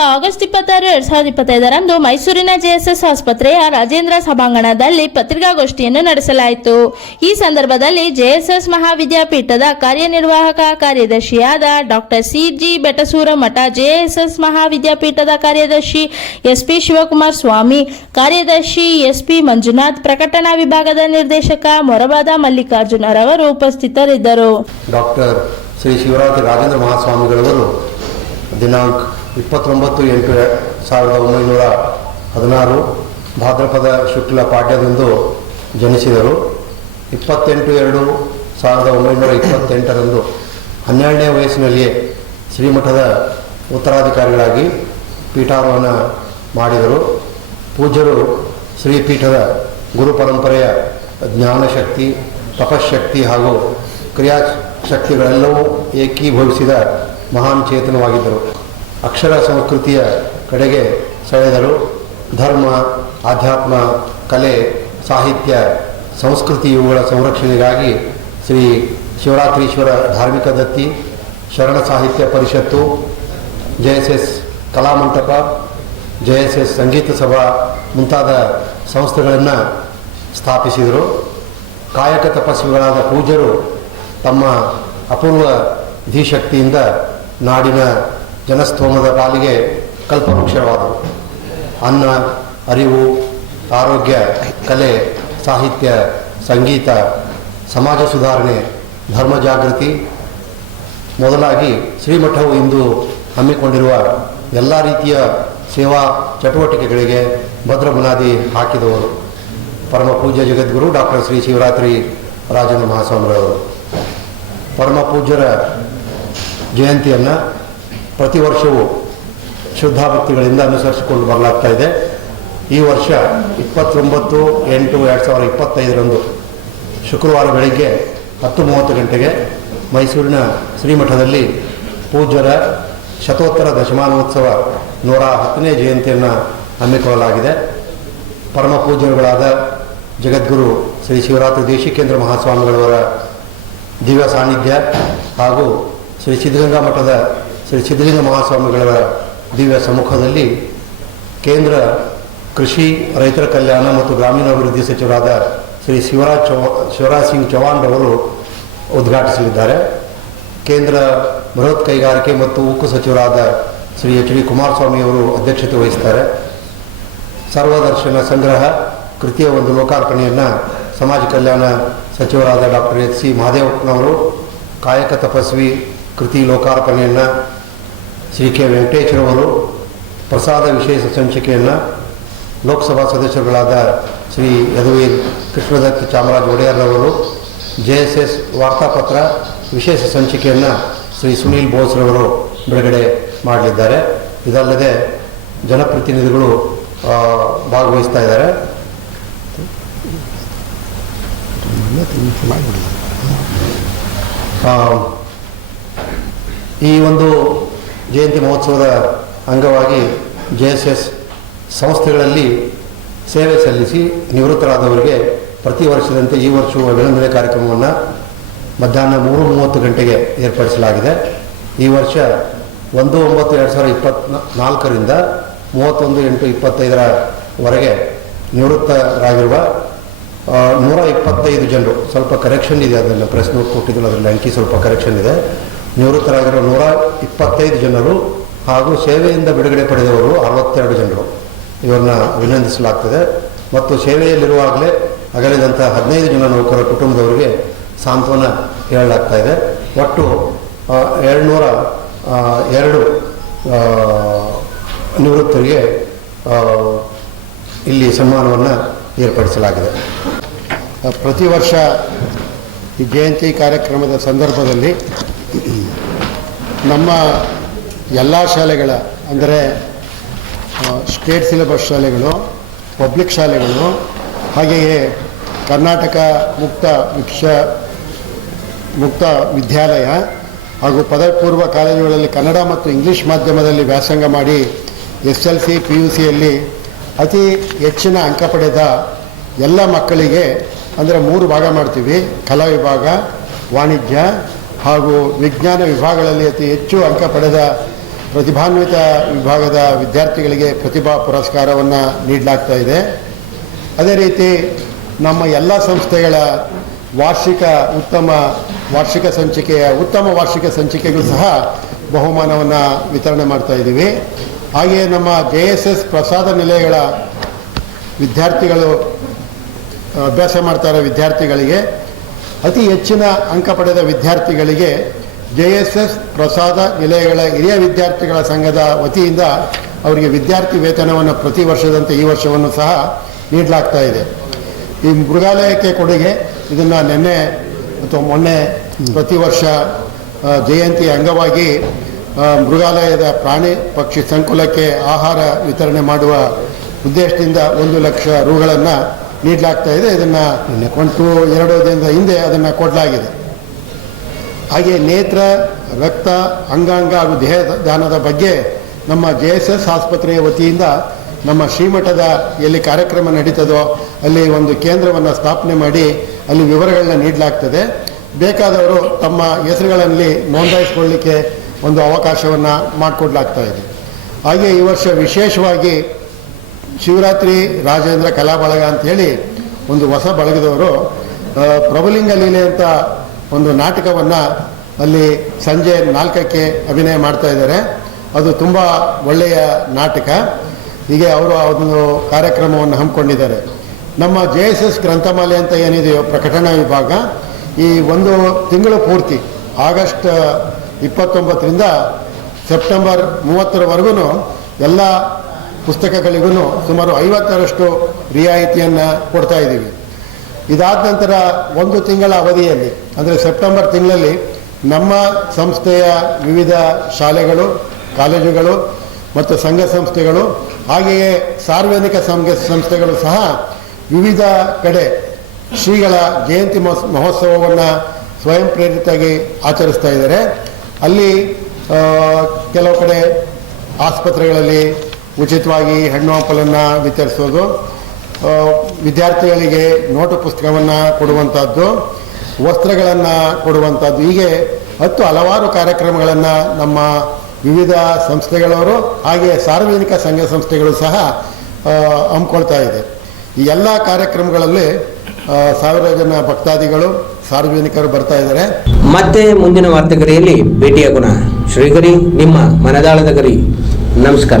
August ಇಪ್ಪತ್ತಾರು, ಎರಡ್ ಸಾವಿರದ ಇಪ್ಪತ್ತೈದರಂದು ಮೈಸೂರಿನ ಜೆಎಸ್ಎಸ್ ಆಸ್ಪತ್ರೆಯ ರಾಜೇಂದ್ರ ಸಭಾಂಗಣದಲ್ಲಿ ಪತ್ರಿಕಾಗೋಷ್ಠಿಯನ್ನು ನಡೆಸಲಾಯಿತು. ಈ ಸಂದರ್ಭದಲ್ಲಿ ಜೆಎಸ್ಎಸ್ ಮಹಾವಿದ್ಯಾಪೀಠದ ಕಾರ್ಯನಿರ್ವಾಹಕ ಕಾರ್ಯದರ್ಶಿಯಾದ doctor C G Betasura Math JSS ಮಹಾವಿದ್ಯಾಪೀಠದ ಕಾರ್ಯದರ್ಶಿ ಎಸ್ಪಿ ಶಿವಕುಮಾರ್ ಸ್ವಾಮಿ, ಕಾರ್ಯದರ್ಶಿ ಎಸ್ಪಿ ಮಂಜುನಾಥ್, ಪ್ರಕಟಣಾ ವಿಭಾಗದ ನಿರ್ದೇಶಕ ಮೊರಬಾದ ಮಲ್ಲಿಕಾರ್ಜುನರವರು ಉಪಸ್ಥಿತರಿದ್ದರು. ಡಾಕ್ಟರ್ ಶ್ರೀ ಶಿವರಾತ್ರಿ ರಾಜೇಂದ್ರ ಮಹಾಸ್ವಾಮಿಗಳವರು ದಿನಾಂಕ ಇಪ್ಪತ್ತೊಂಬತ್ತು ಎಂಟು ಸಾವಿರದ ಒಂಬೈನೂರ ಹದಿನಾರು ಭಾದ್ರಪದ ಶುಕ್ಲ ಪಾಡ್ಯದಂದು ಜನಿಸಿದರು. ಇಪ್ಪತ್ತೆಂಟು ಎರಡು ಸಾವಿರದ ಒಂಬೈನೂರ ಇಪ್ಪತ್ತೆಂಟರಂದು ಹನ್ನೆರಡನೇ ವಯಸ್ಸಿನಲ್ಲಿಯೇ ಶ್ರೀಮಠದ ಉತ್ತರಾಧಿಕಾರಿಗಳಾಗಿ ಪೀಠಾರೋಹಣ ಮಾಡಿದರು. ಪೂಜ್ಯರು ಶ್ರೀಪೀಠದ ಗುರು ಪರಂಪರೆಯ ಜ್ಞಾನಶಕ್ತಿ ತಪಶಕ್ತಿ ಹಾಗೂ ಕ್ರಿಯಾಶಕ್ತಿಗಳೆಲ್ಲವೂ ಏಕೀಭವಿಸಿದ ಮಹಾನ್ ಚೇತನವಾಗಿದ್ದರು. ಅಕ್ಷರ ಸಂಸ್ಕೃತಿಯ ಕಡೆಗೆ ಸೆಳೆದರು. ಧರ್ಮ, ಆಧ್ಯಾತ್ಮ, ಕಲೆ, ಸಾಹಿತ್ಯ, ಸಂಸ್ಕೃತಿ ಇವುಗಳ ಸಂರಕ್ಷಣೆಗಾಗಿ ಶ್ರೀ ಶಿವರಾತ್ರೀಶ್ವರ ಧಾರ್ಮಿಕ ದತ್ತಿ, ಶರಣ ಸಾಹಿತ್ಯ ಪರಿಷತ್ತು, ಜೆ ಎಸ್ ಎಸ್ ಕಲಾಮಂಟಪ ಜೆ ಎಸ್ ಎಸ್ ಸಂಗೀತ ಸಭಾ ಮುಂತಾದ ಸಂಸ್ಥೆಗಳನ್ನು ಸ್ಥಾಪಿಸಿದರು. ಕಾಯಕ ತಪಸ್ವಿಗಳಾದ ಪೂಜ್ಯರು ತಮ್ಮ ಅಪೂರ್ವ ಧೀಶಕ್ತಿಯಿಂದ ನಾಡಿನ ಜನಸ್ತೋಮದ ಪಾಲಿಗೆ ಕಲ್ಪವೃಕ್ಷವಾದವು. ಅನ್ನ, ಅರಿವು, ಆರೋಗ್ಯ, ಕಲೆ, ಸಾಹಿತ್ಯ, ಸಂಗೀತ, ಸಮಾಜ ಸುಧಾರಣೆ, ಧರ್ಮ ಜಾಗೃತಿ ಮೊದಲಾಗಿ ಶ್ರೀಮಠವು ಇಂದು ಹಮ್ಮಿಕೊಂಡಿರುವ ಎಲ್ಲ ರೀತಿಯ ಸೇವಾ ಚಟುವಟಿಕೆಗಳಿಗೆ ಭದ್ರ ಬುನಾದಿ ಹಾಕಿದವರು. ಪರಮ ಪೂಜ್ಯ ಜಗದ್ಗುರು ಡಾಕ್ಟರ್ ಶ್ರೀ ಶಿವರಾತ್ರಿ ರಾಜೇಂದ್ರ ಮಹಾಸ್ವಾಮಿಗಳವರು. ಪರಮ ಪೂಜ್ಯರ ಜಯಂತಿಯನ್ನು ಪ್ರತಿ ವರ್ಷವೂ ಶುದ್ಧಾಭಕ್ತಿಗಳಿಂದ ಅನುಸರಿಸಿಕೊಂಡು ಬರಲಾಗ್ತಾ ಇದೆ. ಈ ವರ್ಷ ಇಪ್ಪತ್ತೊಂಬತ್ತು, ಎಂಟು, ಎರಡು ಸಾವಿರದ ಇಪ್ಪತ್ತೈದರಂದು ಶುಕ್ರವಾರ ಬೆಳಗ್ಗೆ ಹತ್ತು ಮೂವತ್ತು ಗಂಟೆಗೆ ಮೈಸೂರಿನ ಶ್ರೀಮಠದಲ್ಲಿ ಪೂಜ್ಯರ ಶತೋತ್ತರ ದಶಮಾನೋತ್ಸವ ನೂರ ಹತ್ತನೇ ಜಯಂತಿಯನ್ನು ಹಮ್ಮಿಕೊಳ್ಳಲಾಗಿದೆ. ಪರಮ ಪೂಜ್ಯರುಗಳಾದ ಜಗದ್ಗುರು ಶ್ರೀ ಶಿವರಾತ್ರಿ ದೇಶಿಕೇಂದ್ರ ಮಹಾಸ್ವಾಮಿಗಳವರ ದಿವ್ಯ ಸಾನ್ನಿಧ್ಯ ಹಾಗೂ ಶ್ರೀ ಸಿದ್ಧಗಂಗಾ ಮಠದ ಶ್ರೀ ಸಿದ್ಧಲಿಂಗ ಮಹಾಸ್ವಾಮಿಗಳ ದಿವ್ಯ ಸಮ್ಮುಖದಲ್ಲಿ ಕೇಂದ್ರ ಕೃಷಿ, ರೈತರ ಕಲ್ಯಾಣ ಮತ್ತು ಗ್ರಾಮೀಣಾಭಿವೃದ್ಧಿ ಸಚಿವರಾದ ಶ್ರೀ ಶಿವರಾಜ್ ಚೌ, ಶಿವರಾಜ್ ಸಿಂಗ್ ಚೌಹಾಣ್ ಅವರು ಉದ್ಘಾಟಿಸಲಿದ್ದಾರೆ. ಕೇಂದ್ರ ಬೃಹತ್ ಕೈಗಾರಿಕೆ ಮತ್ತು ಉಕ್ಕು ಸಚಿವರಾದ ಶ್ರೀ ಎಚ್ ಡಿ ಕುಮಾರಸ್ವಾಮಿಯವರು ಅಧ್ಯಕ್ಷತೆ ವಹಿಸ್ತಾರೆ ಸರ್ವದರ್ಶನ ಸಂಗ್ರಹ, ಕೃತಿಯ ಒಂದು ಲೋಕಾರ್ಪಣೆಯನ್ನು ಸಮಾಜ ಕಲ್ಯಾಣ ಸಚಿವರಾದ ಡಾಕ್ಟರ್ ಎಚ್ ಸಿ ಮಹಾದೇವಪ್ಪನವರು ಕಾಯಕ ತಪಸ್ವಿ ಕೃತಿ ಲೋಕಾರ್ಪಣೆಯನ್ನು ಶ್ರೀ ಕೆ ವೆಂಕಟೇಶ್ವರವರು ಪ್ರಸಾದ ವಿಶೇಷ ಸಂಚಿಕೆಯನ್ನು ಲೋಕಸಭಾ ಸದಸ್ಯರುಗಳಾದ ಶ್ರೀ ಯದುವೀರ್ ಕೃಷ್ಣದತ್ತ ಚಾಮರಾಜ ಒಡೆಯರ್ರವರು, ಜೆ ಎಸ್ ಎಸ್ ವಾರ್ತಾಪತ್ರ ವಿಶೇಷ ಸಂಚಿಕೆಯನ್ನು ಶ್ರೀ ಸುನೀಲ್ ಬೋಸ್ರವರು ಬಿಡುಗಡೆ ಮಾಡಲಿದ್ದಾರೆ. ಇದಲ್ಲದೆ ಜನಪ್ರತಿನಿಧಿಗಳು ಭಾಗವಹಿಸ್ತಾ ಇದ್ದಾರೆ. ಈ ಒಂದು ಜಯಂತಿ ಮಹೋತ್ಸವದ ಅಂಗವಾಗಿ ಜೆ ಎಸ್ ಎಸ್ ಸಂಸ್ಥೆಗಳಲ್ಲಿ ಸೇವೆ ಸಲ್ಲಿಸಿ ನಿವೃತ್ತರಾದವರಿಗೆ ಪ್ರತಿ ವರ್ಷದಂತೆ ಈ ವರ್ಷವೂ ಅಭಿನಂದನೆ ಕಾರ್ಯಕ್ರಮವನ್ನು ಮಧ್ಯಾಹ್ನ ಮೂರು ಮೂವತ್ತು ಗಂಟೆಗೆ ಏರ್ಪಡಿಸಲಾಗಿದೆ. ಈ ವರ್ಷ ಒಂದು ಒಂಬತ್ತು ಎರಡು ಸಾವಿರದ ಇಪ್ಪತ್ತ್ ನಾಲ್ಕರಿಂದ ಮೂವತ್ತೊಂದು ಎಂಟು ಇಪ್ಪತ್ತೈದರವರೆಗೆ ನಿವೃತ್ತರಾಗಿರುವ ನೂರ ಇಪ್ಪತ್ತೈದು ಜನರು, ಸ್ವಲ್ಪ ಕರೆಕ್ಷನ್ ಇದೆ ಅದನ್ನು ಪ್ರೆಸ್ ನೋಟ್ ಕೊಟ್ಟಿದ್ರು ಅದರಲ್ಲಿ ಅಂಕಿ ಸ್ವಲ್ಪ ಕರೆಕ್ಷನ್ ಇದೆ. ನಿವೃತ್ತರಾಗಿರೋ ನೂರ ಇಪ್ಪತ್ತೈದು ಜನರು ಹಾಗೂ ಸೇವೆಯಿಂದ ಬಿಡುಗಡೆ ಪಡೆದವರು ಅರವತ್ತೆರಡು ಜನರು. ಇವರನ್ನ ಅಭಿನಂದಿಸಲಾಗ್ತದೆ ಮತ್ತು ಸೇವೆಯಲ್ಲಿರುವಾಗಲೇ ಅಗಲಿದಂಥ ಹದಿನೈದು ಜನ ನೌಕರರ ಕುಟುಂಬದವರಿಗೆ ಸಾಂತ್ವನ ಹೇಳಲಾಗ್ತಾ ಇದೆ. ಒಟ್ಟು ಏಳ್ನೂರ ಎರಡು ನಿವೃತ್ತರಿಗೆ ಇಲ್ಲಿ ಸನ್ಮಾನವನ್ನು ಏರ್ಪಡಿಸಲಾಗಿದೆ. ಪ್ರತಿ ವರ್ಷ ಈ ಜಯಂತಿ ಕಾರ್ಯಕ್ರಮದ ಸಂದರ್ಭದಲ್ಲಿ ನಮ್ಮ ಎಲ್ಲ ಶಾಲೆಗಳ, ಅಂದರೆ ಸ್ಟೇಟ್ ಸಿಲೆಬಸ್ ಶಾಲೆಗಳು ಪಬ್ಲಿಕ್ ಶಾಲೆಗಳು, ಹಾಗೆಯೇ ಕರ್ನಾಟಕ ಮುಕ್ತ ವಿಕ್ಷ, ಮುಕ್ತ ವಿದ್ಯಾಲಯ ಹಾಗೂ ಪದವಿ ಪೂರ್ವ ಕಾಲೇಜುಗಳಲ್ಲಿ ಕನ್ನಡ ಮತ್ತು ಇಂಗ್ಲೀಷ್ ಮಾಧ್ಯಮದಲ್ಲಿ ವ್ಯಾಸಂಗ ಮಾಡಿ S L C, P U ಸಿಯಲ್ಲಿ ಅತಿ ಹೆಚ್ಚಿನ ಅಂಕ ಪಡೆದ ಎಲ್ಲ ಮಕ್ಕಳಿಗೆ, ಅಂದರೆ ಮೂರು ಭಾಗ ಮಾಡ್ತೀವಿ. ಕಲಾ ವಿಭಾಗ, ವಾಣಿಜ್ಯ ಹಾಗೂ ವಿಜ್ಞಾನ ವಿಭಾಗಗಳಲ್ಲಿ ಅತಿ ಹೆಚ್ಚು ಅಂಕ ಪಡೆದ ಪ್ರತಿಭಾನ್ವಿತ ವಿಭಾಗದ ವಿದ್ಯಾರ್ಥಿಗಳಿಗೆ ಪ್ರತಿಭಾ ಪುರಸ್ಕಾರವನ್ನು ನೀಡಲಾಗ್ತಾ ಇದೆ. ಅದೇ ರೀತಿ ನಮ್ಮ ಎಲ್ಲ ಸಂಸ್ಥೆಗಳ ವಾರ್ಷಿಕ ಉತ್ತಮ ವಾರ್ಷಿಕ ಸಂಚಿಕೆಯ ಉತ್ತಮ ವಾರ್ಷಿಕ ಸಂಚಿಕೆಗೂ ಸಹ ಬಹುಮಾನವನ್ನು ವಿತರಣೆ ಮಾಡ್ತಾ ಇದ್ದೀವಿ. ಹಾಗೆಯೇ ನಮ್ಮ ಜೆ ಎಸ್ ಎಸ್ ಪ್ರಸಾದ ನಿಲಯಗಳ ವಿದ್ಯಾರ್ಥಿಗಳು, ಅಭ್ಯಾಸ ಮಾಡ್ತಾರೆ ವಿದ್ಯಾರ್ಥಿಗಳಿಗೆ ಅತಿ ಹೆಚ್ಚಿನ ಅಂಕ ಪಡೆದ ವಿದ್ಯಾರ್ಥಿಗಳಿಗೆ ಜೆ ಎಸ್ ಎಸ್ ಪ್ರಸಾದ ನಿಲಯಗಳ ಹಿರಿಯ ವಿದ್ಯಾರ್ಥಿಗಳ ಸಂಘದ ವತಿಯಿಂದ ಅವರಿಗೆ ವಿದ್ಯಾರ್ಥಿ ವೇತನವನ್ನು ಪ್ರತಿ ವರ್ಷದಂತೆ ಈ ವರ್ಷವನ್ನು ಸಹ ನೀಡಲಾಗ್ತಾ ಇದೆ. ಈ ಮೃಗಾಲಯಕ್ಕೆ ಕೊಡುಗೆ, ಇದನ್ನು ನಿನ್ನೆ ಅಥವಾ ಮೊನ್ನೆ ಪ್ರತಿ ವರ್ಷ ಜಯಂತಿ ಅಂಗವಾಗಿ ಮೃಗಾಲಯದ ಪ್ರಾಣಿ ಪಕ್ಷಿ ಸಂಕುಲಕ್ಕೆ ಆಹಾರ ವಿತರಣೆ ಮಾಡುವ ಉದ್ದೇಶದಿಂದ ಒಂದು ಲಕ್ಷ ರುಗಳನ್ನು ನೀಡಲಾಗ್ತಾ ಇದೆ, ಇದನ್ನು ಕೊಂಟು ಎರಡು ದಿನದ ಹಿಂದೆ ಅದನ್ನು ಕೊಡಲಾಗಿದೆ. ಹಾಗೆ ನೇತ್ರ, ರಕ್ತ, ಅಂಗಾಂಗ ಹಾಗೂ ದೇಹ ದಾನದ ಬಗ್ಗೆ ನಮ್ಮ ಜೆ ಎಸ್ ಎಸ್ ಆಸ್ಪತ್ರೆಯ ವತಿಯಿಂದ ನಮ್ಮ ಶ್ರೀಮಠದ ಎಲ್ಲಿ ಕಾರ್ಯಕ್ರಮ ನಡೀತದೋ ಅಲ್ಲಿ ಒಂದು ಕೇಂದ್ರವನ್ನು ಸ್ಥಾಪನೆ ಮಾಡಿ ಅಲ್ಲಿ ವಿವರಗಳನ್ನ ನೀಡಲಾಗ್ತದೆ. ಬೇಕಾದವರು ತಮ್ಮ ಹೆಸರುಗಳಲ್ಲಿ ನೋಂದಾಯಿಸಿಕೊಳ್ಳಿಕ್ಕೆ ಒಂದು ಅವಕಾಶವನ್ನು ಮಾಡಿಕೊಡ್ಲಾಗ್ತಾ ಇದೆ. ಹಾಗೆ ಈ ವರ್ಷ ವಿಶೇಷವಾಗಿ ಶಿವರಾತ್ರಿ ರಾಜೇಂದ್ರ ಕಲಾ ಬಳಗ ಅಂಥೇಳಿ ಒಂದು ಹೊಸ ಬಳಗದವರು ಪ್ರಭುಲಿಂಗ ಲೀಲೆ ಅಂತ ಒಂದು ನಾಟಕವನ್ನು ಅಲ್ಲಿ ಸಂಜೆ ನಾಲ್ಕಕ್ಕೆ ಅಭಿನಯ ಮಾಡ್ತಾ ಇದ್ದಾರೆ. ಅದು ತುಂಬ ಒಳ್ಳೆಯ ನಾಟಕ. ಹೀಗೆ ಅವರು ಒಂದು ಕಾರ್ಯಕ್ರಮವನ್ನು ಹಮ್ಮಿಕೊಂಡಿದ್ದಾರೆ. ನಮ್ಮ ಜೆ ಎಸ್ ಎಸ್ ಗ್ರಂಥಮಾಲೆ ಅಂತ ಏನಿದೆಯೋ ಪ್ರಕಟಣಾ ವಿಭಾಗ, ಈ ಒಂದು ತಿಂಗಳು ಪೂರ್ತಿ, ಆಗಸ್ಟ್ ಇಪ್ಪತ್ತೊಂಬತ್ತರಿಂದ ಸೆಪ್ಟೆಂಬರ್ ಮೂವತ್ತರವರೆಗೂ ಎಲ್ಲ ಪುಸ್ತಕಗಳಿಗೂ ಸುಮಾರು ಐವತ್ತರಷ್ಟು ರಿಯಾಯಿತಿಯನ್ನು ಕೊಡ್ತಾ ಇದ್ದೀವಿ. ಇದಾದ ನಂತರ ಒಂದು ತಿಂಗಳ ಅವಧಿಯಲ್ಲಿ, ಅಂದರೆ ಸೆಪ್ಟೆಂಬರ್ ತಿಂಗಳಲ್ಲಿ ನಮ್ಮ ಸಂಸ್ಥೆಯ ವಿವಿಧ ಶಾಲೆಗಳು, ಕಾಲೇಜುಗಳು ಮತ್ತು ಸಂಘ ಸಂಸ್ಥೆಗಳು, ಹಾಗೆಯೇ ಸಾರ್ವಜನಿಕ ಸಂಘ ಸಂಸ್ಥೆಗಳು ಸಹ ವಿವಿಧ ಕಡೆ ಶ್ರೀಗಳ ಜಯಂತಿ ಮಹೋತ್ಸ- ಮಹೋತ್ಸವವನ್ನು ಸ್ವಯಂ ಪ್ರೇರಿತವಾಗಿ ಆಚರಿಸ್ತಾ ಇದ್ದಾರೆ. ಅಲ್ಲಿ ಕೆಲವು ಕಡೆ ಆಸ್ಪತ್ರೆಗಳಲ್ಲಿ ಉಚಿತವಾಗಿ ಹೆಣ್ಣು ಹಂಪಲನ್ನು ವಿತರಿಸೋದು. ವಿದ್ಯಾರ್ಥಿಗಳಿಗೆ ನೋಟು ಪುಸ್ತಕವನ್ನು ಕೊಡುವಂಥದ್ದು ವಸ್ತ್ರಗಳನ್ನು ಕೊಡುವಂಥದ್ದು ಹೀಗೆ ಹತ್ತು ಹಲವಾರು ಕಾರ್ಯಕ್ರಮಗಳನ್ನು ನಮ್ಮ ವಿವಿಧ ಸಂಸ್ಥೆಗಳವರು ಹಾಗೆ ಸಾರ್ವಜನಿಕ ಸಂಘ ಸಂಸ್ಥೆಗಳು ಸಹ ಹಮ್ಮಿಕೊಳ್ತಾ ಇದೆ. ಈ ಎಲ್ಲ ಕಾರ್ಯಕ್ರಮಗಳಲ್ಲಿ ಸಾವಿರ ಜನ ಭಕ್ತಾದಿಗಳು, ಸಾರ್ವಜನಿಕರು ಬರ್ತಾ ಇದ್ದಾರೆ. ಮತ್ತೆ ಮುಂದಿನ ವಾರ್ತೆಗರಿಯಲ್ಲಿ ಭೇಟಿಯಾಗೋಣ. ಶ್ರೀಗರಿ ನಿಮ್ಮ ಮನದಾಳದ ಗರಿ. ನಮಸ್ಕಾರ.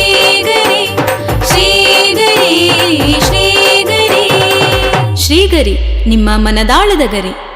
ನಿಮ್ಮ ಮನದಾಳದ ಗರಿ.